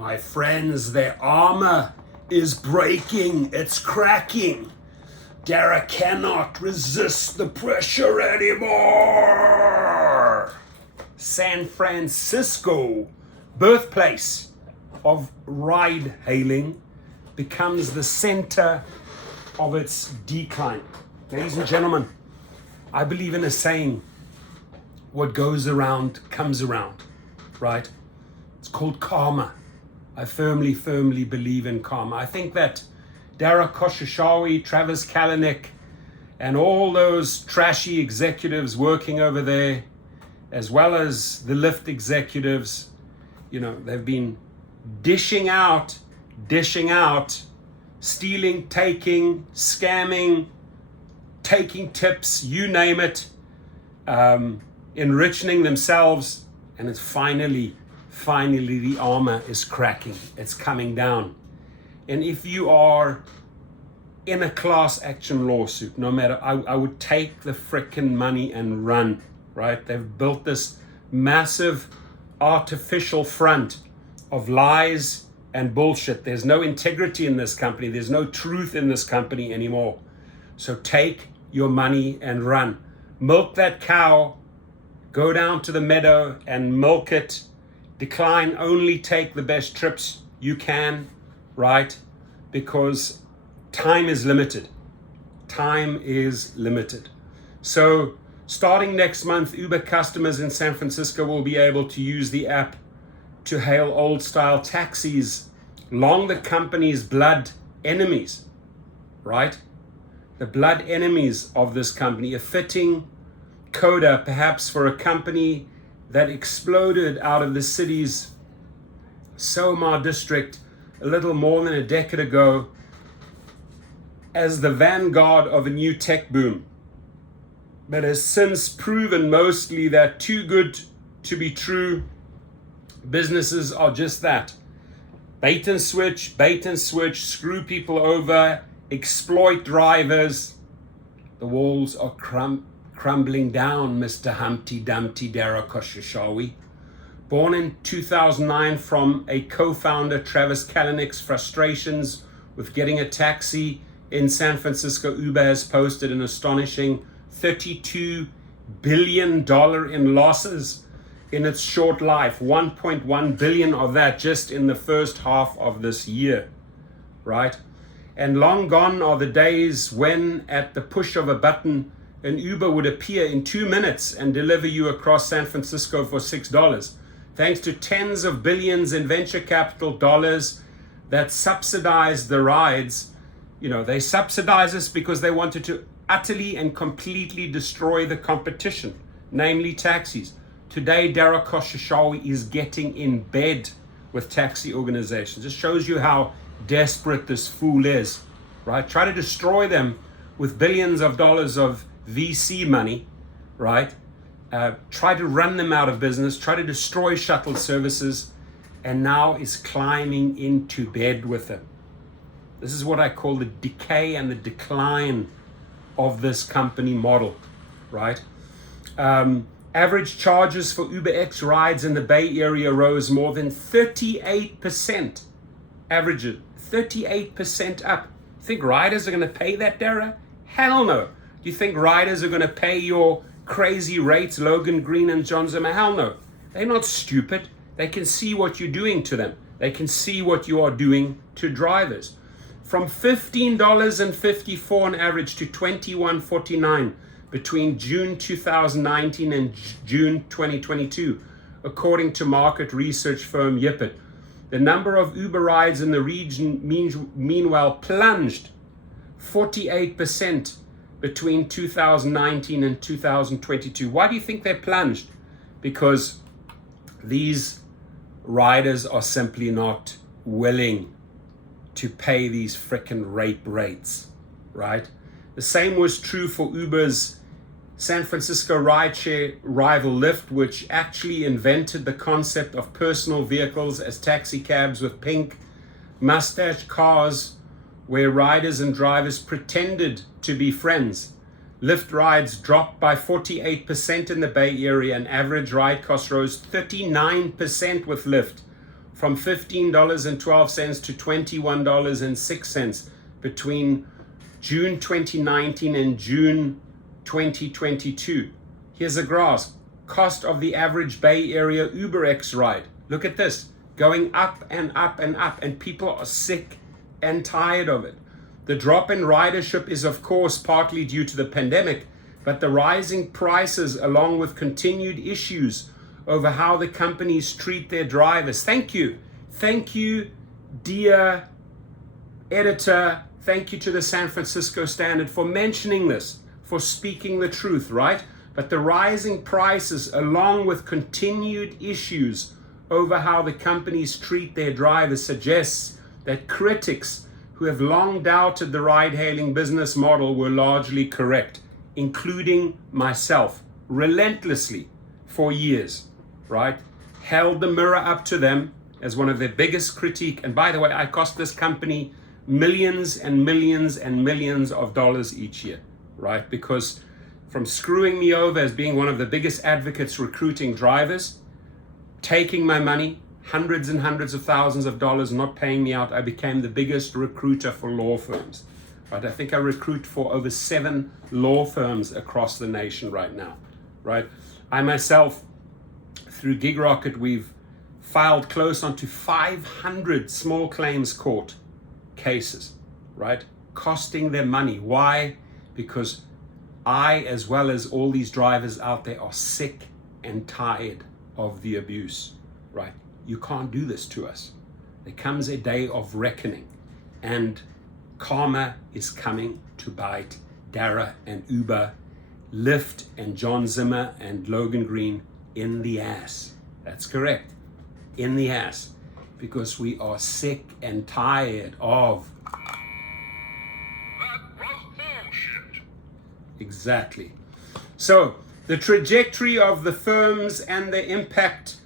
My friends, their armor is breaking, it's cracking. Dara cannot resist the pressure anymore. San Francisco, birthplace of ride hailing, becomes the center of its decline. Ladies and gentlemen, I believe in a saying, what goes around comes around, right? It's called karma. I firmly believe in karma. I think that Dara Khosrowshahi, Travis Kalanick, and all those trashy executives working over there, as well as the Lyft executives, they've been dishing out, stealing, taking, scamming, taking tips, you name it, enriching themselves, and it's finally the armor is cracking. It's coming down. And if you are in a class action lawsuit, no matter, I would take the frickin' money and run, right? They've built this massive artificial front of lies and bullshit. There's no integrity in this company. There's no truth in this company anymore. So take your money and run. Milk that cow, go down to the meadow and milk it. Decline, only take the best trips you can, right? Because time is limited. So starting next month, Uber customers in San Francisco will be able to use the app to hail old style taxis along the company's blood enemies, right? The blood enemies of this company, a fitting coda perhaps for a company that exploded out of the city's Somar district a little more than a decade ago as the vanguard of a new tech boom, but has since proven mostly that too good to be true businesses are just that. Bait and switch, screw people over, exploit drivers. The walls are crumbling down, Mr. Humpty Dumpty Dara Khosrowshahi. Born in 2009 from a co-founder, Travis Kalanick's frustrations with getting a taxi in San Francisco, Uber has posted an astonishing $32 billion in losses in its short life, 1.1 billion of that just in the first half of this year, right? And long gone are the days when, at the push of a button, an Uber would appear in 2 minutes and deliver you across San Francisco for $6. Thanks to tens of billions in venture capital dollars that subsidized the rides. They subsidize us because they wanted to utterly and completely destroy the competition, namely taxis. Today, Dara Khosrowshahi is getting in bed with taxi organizations. It shows you how desperate this fool is, right? Try to destroy them with billions of dollars of VC money, right? Try to run them out of business, try to destroy shuttle services, and now is climbing into bed with them. This is what I call the decay and the decline of this company model, right? Average charges for UberX rides in the Bay Area rose more than 38%. Averages 38% up. You think riders are going to pay that, Dara? Hell no. Do you think riders are going to pay your crazy rates, Logan Green and John Zimmer? Hell no. They're not stupid. They can see what you're doing to them. They can see what you are doing to drivers. From $15.54 on average to $21.49 between June 2019 and June 2022, according to market research firm Yippit. The number of Uber rides in the region meanwhile plunged 48% between 2019 and 2022. Why do you think they plunged? Because these riders are simply not willing to pay these frickin' rape rates, right? The same was true for Uber's San Francisco rideshare rival Lyft, which actually invented the concept of personal vehicles as taxi cabs with pink mustache cars where riders and drivers pretended to be friends. Lyft rides dropped by 48% in the Bay Area and average ride costs rose 39% with Lyft from $15.12 to $21.06 between June 2019 and June 2022. Here's a graph. Cost of the average Bay Area UberX ride. Look at this. Going up and up and up, and people are sick and tired of it. The drop in ridership is of course partly due to the pandemic, but the rising prices along with continued issues over how the companies treat their drivers. Thank you, dear editor. Thank you to the San Francisco Standard for mentioning this, for speaking the truth, right? But the rising prices along with continued issues over how the companies treat their drivers suggests that critics who have long doubted the ride-hailing business model were largely correct, including myself, relentlessly for years, right? Held the mirror up to them as one of their biggest critique. And by the way, I cost this company millions and millions and millions of dollars each year, right? Because from screwing me over as being one of the biggest advocates recruiting drivers, taking my money, hundreds and hundreds of thousands of dollars, not paying me out, I became the biggest recruiter for law firms. Right? I think I recruit for over 7 law firms across the nation right now. Right? I myself, through GigRocket, we've filed close onto 500 small claims court cases, right? Costing them money. Why? Because I, as well as all these drivers out there, are sick and tired of the abuse, right? You can't do this to us. There comes a day of reckoning, and karma is coming to bite Dara and Uber, Lyft and John Zimmer and Logan Green in the ass. That's correct, in the ass, because we are sick and tired of that was bullshit. Exactly. So the trajectory of the firms and the impact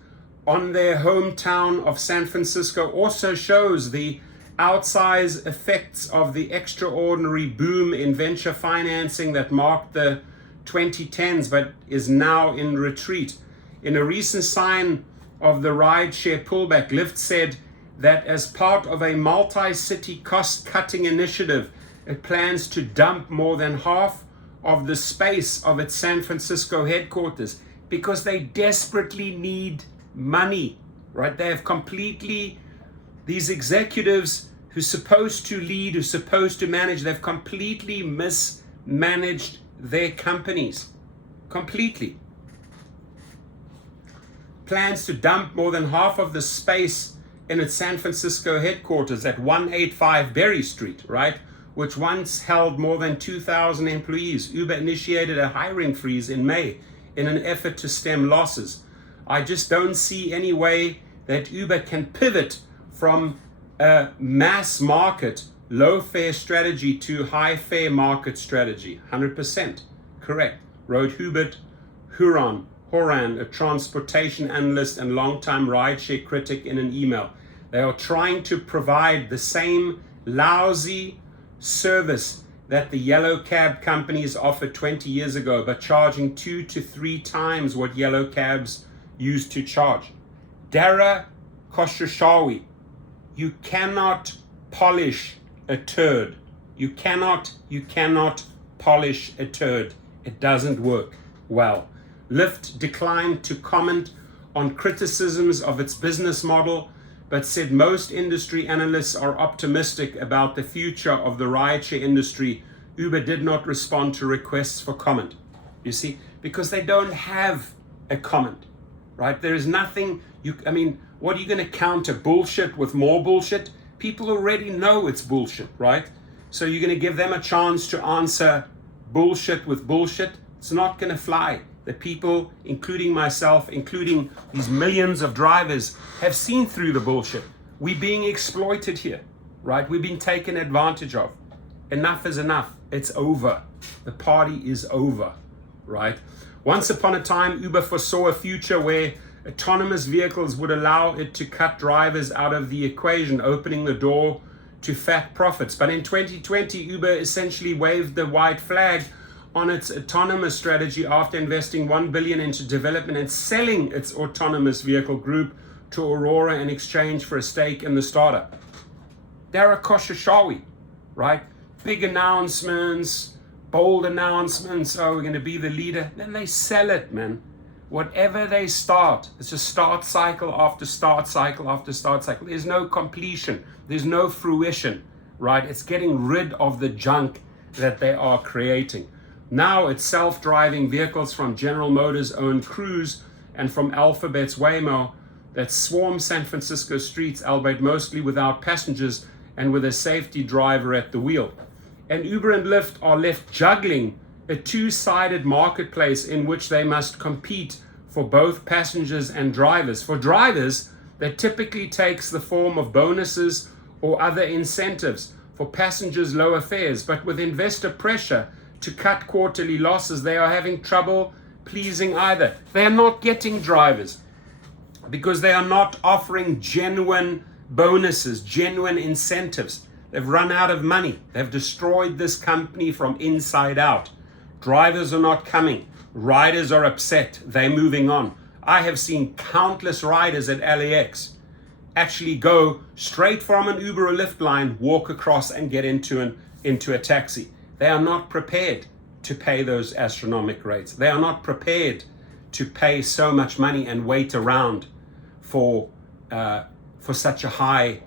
on their hometown of San Francisco also shows the outsized effects of the extraordinary boom in venture financing that marked the 2010s but is now in retreat. In a recent sign of the rideshare pullback, Lyft said that as part of a multi-city cost-cutting initiative, it plans to dump more than half of the space of its San Francisco headquarters because they desperately need money, right? They have completely, these executives who's supposed to lead, who's supposed to manage, they've completely mismanaged their companies. Completely. Plans to dump more than half of the space in its San Francisco headquarters at 185 Berry Street, right? Which once held more than 2,000 employees. Uber initiated a hiring freeze in May in an effort to stem losses. I just don't see any way that Uber can pivot from a mass market, low fare strategy to high fare market strategy. 100% correct. Wrote Hubert Horan, a transportation analyst and longtime rideshare critic, in an email. They are trying to provide the same lousy service that the yellow cab companies offered 20 years ago, but charging 2 to 3 times what yellow cabs used to charge. Dara Khosrowshahi, you cannot polish a turd. You cannot polish a turd. It doesn't work well. Lyft declined to comment on criticisms of its business model, but said most industry analysts are optimistic about the future of the rideshare industry. Uber did not respond to requests for comment. You see, because they don't have a comment, right? There is nothing, what are you going to counter? Bullshit with more bullshit? People already know it's bullshit, right? So you're going to give them a chance to answer bullshit with bullshit? It's not going to fly. The people, including myself, including these millions of drivers, have seen through the bullshit. We're being exploited here, right? We're being taken advantage of. Enough is enough. It's over. The party is over, right? Once upon a time, Uber foresaw a future where autonomous vehicles would allow it to cut drivers out of the equation, opening the door to fat profits. But in 2020, Uber essentially waved the white flag on its autonomous strategy after investing $1 billion into development and selling its autonomous vehicle group to Aurora in exchange for a stake in the startup. Dara Khosrowshahi, right? Big announcements, bold announcements, oh, we're going to be the leader. Then they sell it, man. Whatever they start, it's a start cycle after start cycle after start cycle. There's no completion. There's no fruition, right? It's getting rid of the junk that they are creating. Now it's self-driving vehicles from General Motors' own Cruise and from Alphabet's Waymo that swarm San Francisco streets, albeit mostly without passengers and with a safety driver at the wheel. And Uber and Lyft are left juggling a two-sided marketplace in which they must compete for both passengers and drivers. For drivers, that typically takes the form of bonuses or other incentives. For passengers, lower fares. But with investor pressure to cut quarterly losses, they are having trouble pleasing either. They are not getting drivers because they are not offering genuine bonuses, genuine incentives. They've run out of money. They've destroyed this company from inside out. Drivers are not coming. Riders are upset. They're moving on. I have seen countless riders at LAX actually go straight from an Uber or Lyft line, walk across and get into a taxi. They are not prepared to pay those astronomical rates. They are not prepared to pay so much money and wait around for such a high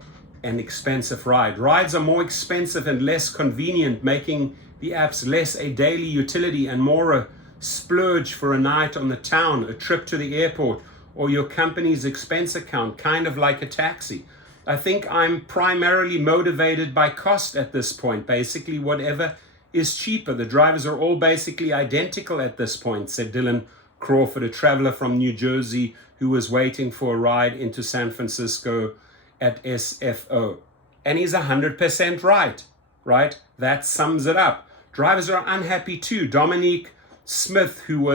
and expensive ride. Rides are more expensive and less convenient, making the apps less a daily utility and more a splurge for a night on the town, a trip to the airport, or your company's expense account, kind of like a taxi. I think I'm primarily motivated by cost at this point. Basically, whatever is cheaper. The drivers are all basically identical at this point, said Dylan Crawford, a traveler from New Jersey who was waiting for a ride into San Francisco at SFO. And he's 100% right? That sums it up. Drivers are unhappy too. Dominique Smith, who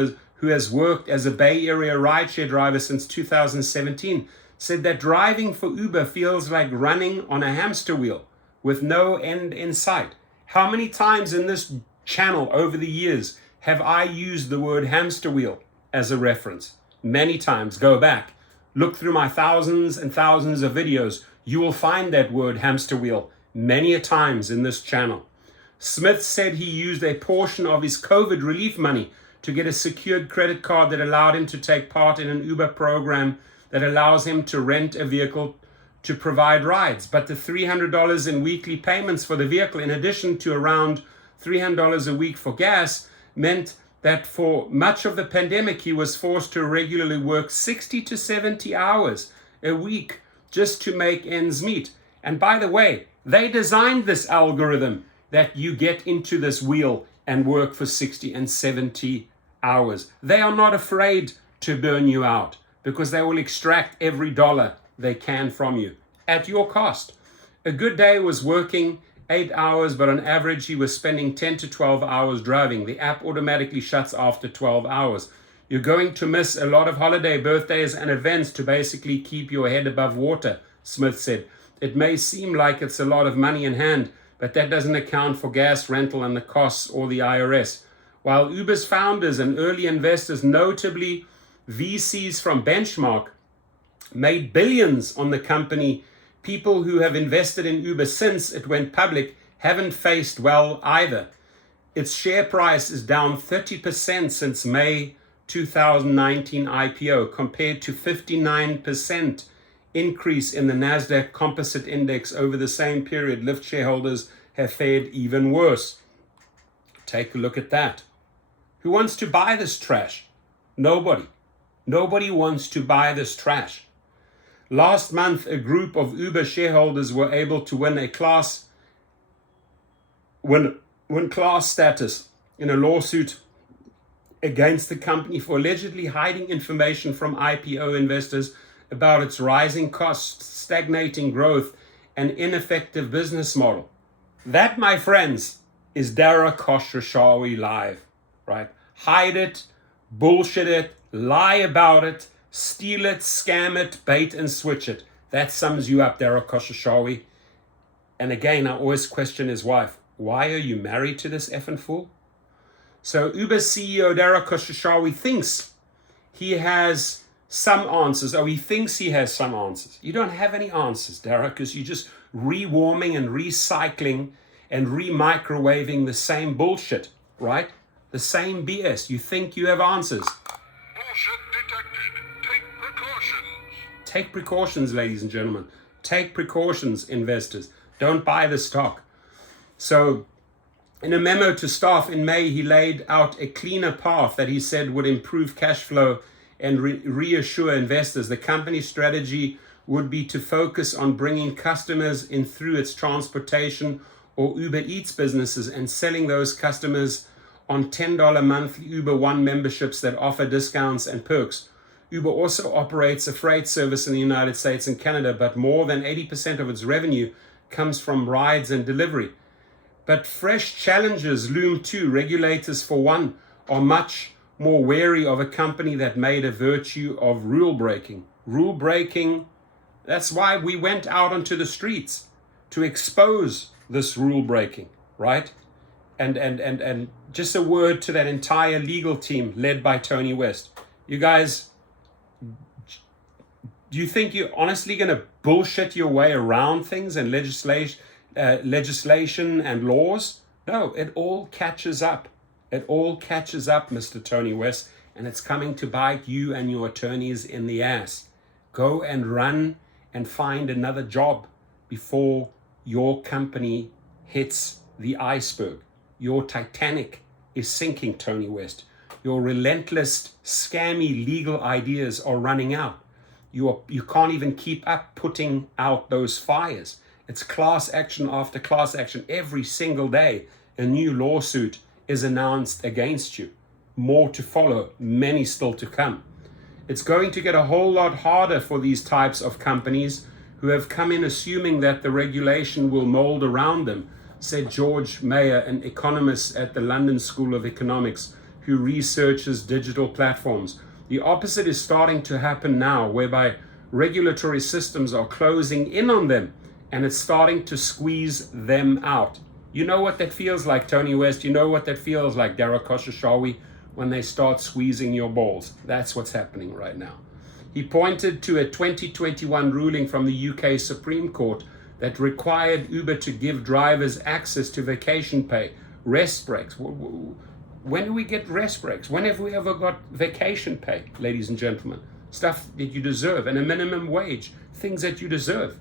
has worked as a Bay Area rideshare driver since 2017, said that driving for Uber feels like running on a hamster wheel with no end in sight. How many times in this channel over the years have I used the word hamster wheel as a reference? Many times. Go back. Look through my thousands and thousands of videos. You will find that word hamster wheel many a times in this channel. Smith said he used a portion of his COVID relief money to get a secured credit card that allowed him to take part in an Uber program that allows him to rent a vehicle to provide rides. But the $300 in weekly payments for the vehicle, in addition to around $300 a week for gas, meant that for much of the pandemic, he was forced to regularly work 60 to 70 hours a week just to make ends meet. And by the way, they designed this algorithm that you get into this wheel and work for 60 and 70 hours. They are not afraid to burn you out because they will extract every dollar they can from you at your cost. A good day was working 8 hours, but on average he was spending 10 to 12 hours driving. The app automatically shuts after 12 hours. You're going to miss a lot of holiday, birthdays, and events to basically keep your head above water, Smith said. It may seem like it's a lot of money in hand, but that doesn't account for gas, rental, and the costs or the IRS. While Uber's founders and early investors, notably VCs from Benchmark, made billions on the company, people who have invested in Uber since it went public haven't faced well either. Its share price is down 30% since May 2019 IPO, compared to 59% increase in the NASDAQ Composite Index over the same period. Lyft shareholders have fared even worse. Take a look at that. Who wants to buy this trash? Nobody. Nobody wants to buy this trash. Last month, a group of Uber shareholders were able to win class status in a lawsuit against the company for allegedly hiding information from IPO investors about its rising costs, stagnating growth, and ineffective business model. That, my friends, is Dara Khosrowshahi live, right? Hide it, bullshit it, lie about it, steal it, scam it, bait and switch it. That sums you up, Dara Khosrowshahi. And again, I always question his wife. Why are you married to this effing fool? So Uber CEO Dara Khosrowshahi thinks he has some answers. Oh, he thinks he has some answers. You don't have any answers, Derek, because you're just rewarming and recycling and re-microwaving the same bullshit, right? The same BS. You think you have answers. Bullshit detected. Take precautions. Take precautions, ladies and gentlemen. Take precautions, investors. Don't buy the stock. So, in a memo to staff in May, he laid out a cleaner path that he said would improve cash flow and reassure investors. The company's strategy would be to focus on bringing customers in through its transportation or Uber Eats businesses and selling those customers on $10 monthly Uber One memberships that offer discounts and perks. Uber also operates a freight service in the United States and Canada, but more than 80% of its revenue comes from rides and delivery. But fresh challenges loom too. Regulators, for one, are much more wary of a company that made a virtue of rule breaking. Rule breaking, that's why we went out onto the streets, to expose this rule breaking, right? And just a word to that entire legal team led by Tony West. You guys, do you think you're honestly going to bullshit your way around things and legislation and laws? No, it all catches up. It all catches up, Mr. Tony West, and it's coming to bite you and your attorneys in the ass. Go and run and find another job before your company hits the iceberg. Your Titanic is sinking, Tony West. Your relentless, scammy legal ideas are running out. You can't even keep up putting out those fires. It's class action after class action. Every single day, a new lawsuit is announced against you. More to follow, many still to come. It's going to get a whole lot harder for these types of companies who have come in assuming that the regulation will mold around them, said George Mayer, an economist at the London School of Economics who researches digital platforms. The opposite is starting to happen now, whereby regulatory systems are closing in on them and it's starting to squeeze them out. You know what that feels like, Tony West. You know what that feels like, Derek Koshashawi, when they start squeezing your balls. That's what's happening right now. He pointed to a 2021 ruling from the UK Supreme Court that required Uber to give drivers access to vacation pay, rest breaks. When do we get rest breaks? When have we ever got vacation pay, ladies and gentlemen? Stuff that you deserve, and a minimum wage, things that you deserve.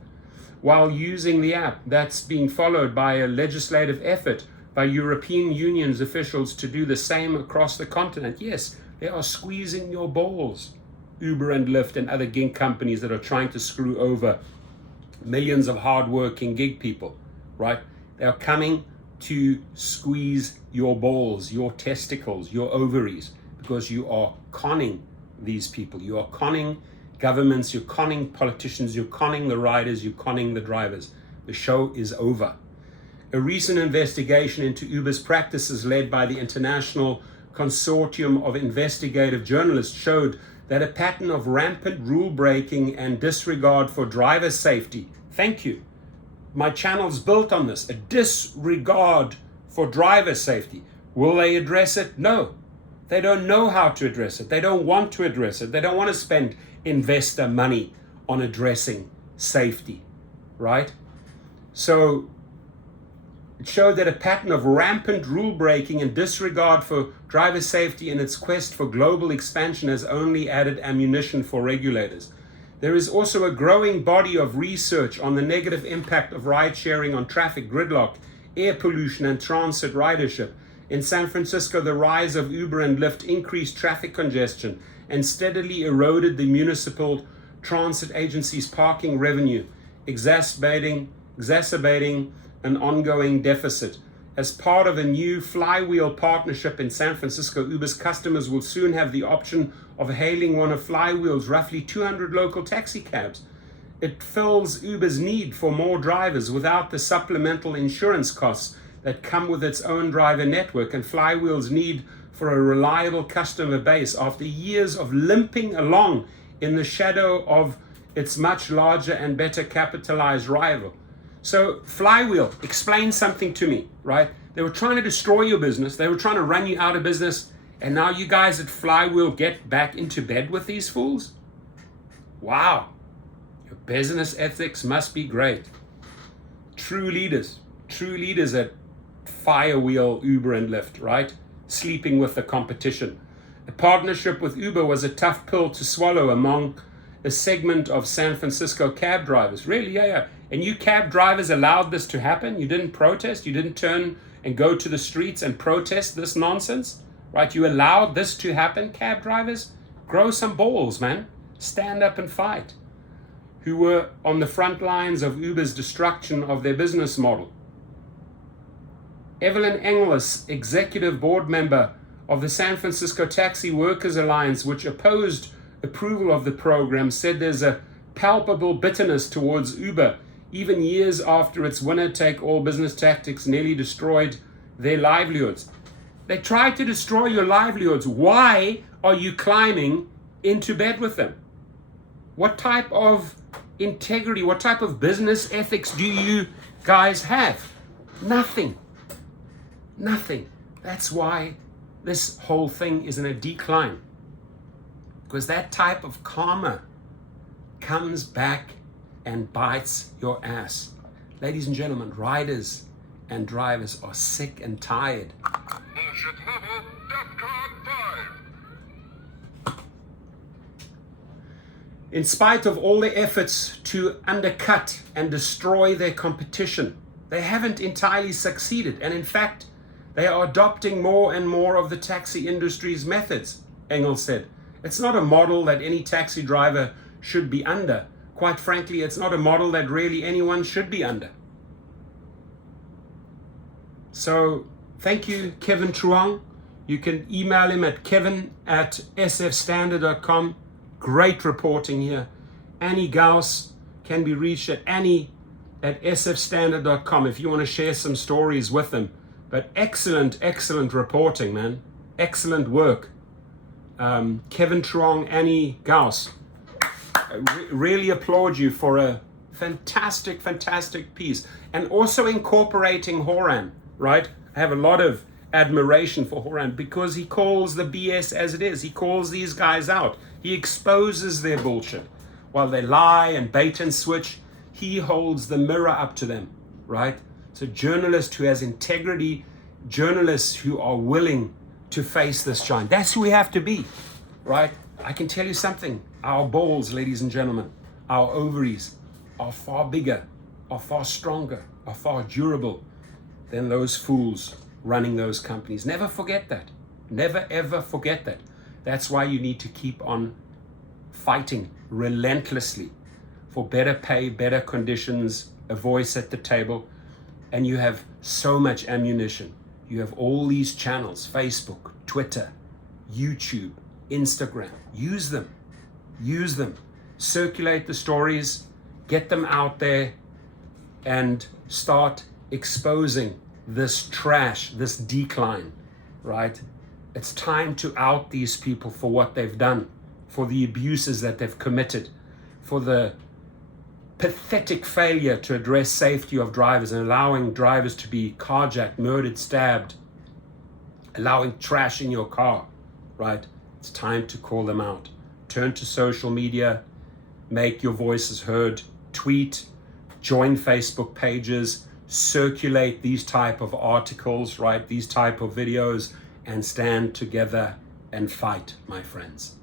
While using the app, that's being followed by a legislative effort by European Union's officials to do the same across the continent. Yes, they are squeezing your balls. Uber and Lyft and other gig companies that are trying to screw over millions of hardworking gig people, right? They are coming to squeeze your balls, your testicles, your ovaries, because you are conning these people. You are conning governments, you're conning politicians, you're conning the riders, you're conning the drivers. The show is over. A recent investigation into Uber's practices led by the International Consortium of Investigative Journalists showed that a pattern of rampant rule breaking and disregard for driver safety. Thank you. My channel's built on this, a disregard for driver safety. Will they address it? No. They don't know how to address it. They don't want to address it. They don't want to spend investor money on addressing safety, right? So it showed that a pattern of rampant rule breaking and disregard for driver safety in its quest for global expansion has only added ammunition for regulators. There is also a growing body of research on the negative impact of ride sharing on traffic gridlock, air pollution, and transit ridership. In San Francisco, the rise of Uber and Lyft increased traffic congestion and steadily eroded the municipal transit agency's parking revenue, exacerbating an ongoing deficit. As part of a new flywheel partnership in San Francisco, Uber's customers will soon have the option of hailing one of Flywheel's roughly 200 local taxi cabs. It fills Uber's need for more drivers without the supplemental insurance costs that come with its own driver network, and Flywheel's need for a reliable customer base after years of limping along in the shadow of its much larger and better capitalized rival. So Flywheel, explain something to me, right? They were trying to destroy your business. They were trying to run you out of business. And now you guys at Flywheel get back into bed with these fools? Wow, your business ethics must be great. True leaders at Firewheel, Uber and Lyft, right? Sleeping with the competition. A partnership with Uber was a tough pill to swallow among a segment of San Francisco cab drivers. Really, yeah. And you cab drivers allowed this to happen? You didn't protest? You didn't turn and go to the streets and protest this nonsense? Right? You allowed this to happen, cab drivers? Grow some balls, man. Stand up and fight. Who were on the front lines of Uber's destruction of their business model. Evelyn Englis, executive board member of the San Francisco Taxi Workers Alliance, which opposed approval of the program, said there's a palpable bitterness towards Uber, even years after its winner-take-all business tactics nearly destroyed their livelihoods. They tried to destroy your livelihoods. Why are you climbing into bed with them? What type of integrity, what type of business ethics do you guys have? Nothing. That's why this whole thing is in a decline. Because that type of karma comes back and bites your ass. Ladies and gentlemen, riders and drivers are sick and tired. Bullshit level DEFCON 5. In spite of all their efforts to undercut and destroy their competition, they haven't entirely succeeded. And in fact, they are adopting more and more of the taxi industry's methods, Engels said. It's not a model that any taxi driver should be under. Quite frankly, it's not a model that really anyone should be under. So, thank you, Kevin Truong. You can email him at kevin@sfstandard.com. Great reporting here. Annie Gauss can be reached at annie@sfstandard.com if you want to share some stories with them. But excellent reporting, man. Excellent work. Kevin Truong, Annie Gauss. Really applaud you for a fantastic piece. And also incorporating Horan, right? I have a lot of admiration for Horan because he calls the BS as it is. He calls these guys out. He exposes their bullshit. While they lie and bait and switch, he holds the mirror up to them, right? So journalist who has integrity, journalists who are willing to face this giant. That's who we have to be, right? I can tell you something. Our balls, ladies and gentlemen, our ovaries are far bigger, are far stronger, are far durable than those fools running those companies. Never forget that. Never ever forget that. That's why you need to keep on fighting relentlessly for better pay, better conditions, a voice at the table, and you have so much ammunition. You have all these channels, Facebook, Twitter, YouTube, Instagram. Use them. Circulate the stories, get them out there, and start exposing this trash, this decline, right? It's time to out these people for what they've done, for the abuses that they've committed, for the pathetic failure to address safety of drivers and allowing drivers to be carjacked, murdered, stabbed, allowing trash in your car, right? It's time to call them out. Turn to social media, make your voices heard, tweet, join Facebook pages, circulate these type of articles, right? These type of videos, and stand together and fight, my friends.